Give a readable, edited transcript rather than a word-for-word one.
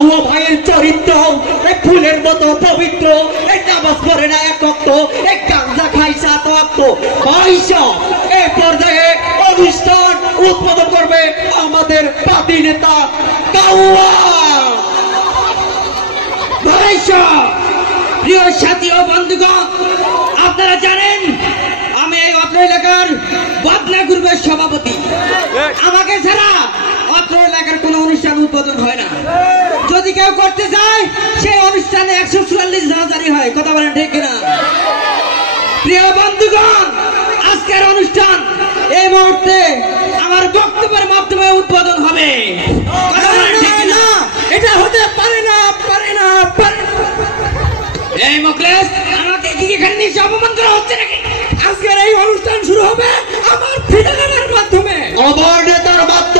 ভাইয়ের চরিত্র ফুলের মতো পবিত্র, নামাজ পড়ে না এক ওয়াক্ত, গাঁজা খাই 7 ওয়াক্ত। এই পর্যায়ে অনুষ্ঠান উদ্বোধন করবে আমাদের পাতি নেতা কাউয়া। প্রিয় সাথী ও বন্ধুগণ, আপনারা জানেন আমি এই অত্র এলাকার বদনা গ্রুপের সভাপতি। আমাকে ছাড়া অত্র এলাকার কোন অনুষ্ঠান উদ্বোধন হয় না। যদি কেউ করতে চায় সেই অনুষ্ঠানে 144 হাজারই হয়। কথা বলেন ঠিক কিনা? প্রিয় বন্ধুগণ, আজকের অনুষ্ঠান এই মুহূর্তে আমার বক্তব্যের মাধ্যমে উদ্বোধন হবে। এটা হতে পারে না, পারে না, পারে না। এই মুখলেস, আমাকে কি এখানে নিয়ে অপমান করা হচ্ছে নাকি? আজকের এই অনুষ্ঠান শুরু হবে আমার ফিডারের মাধ্যমে, আমার নেতার মাধ্যমে।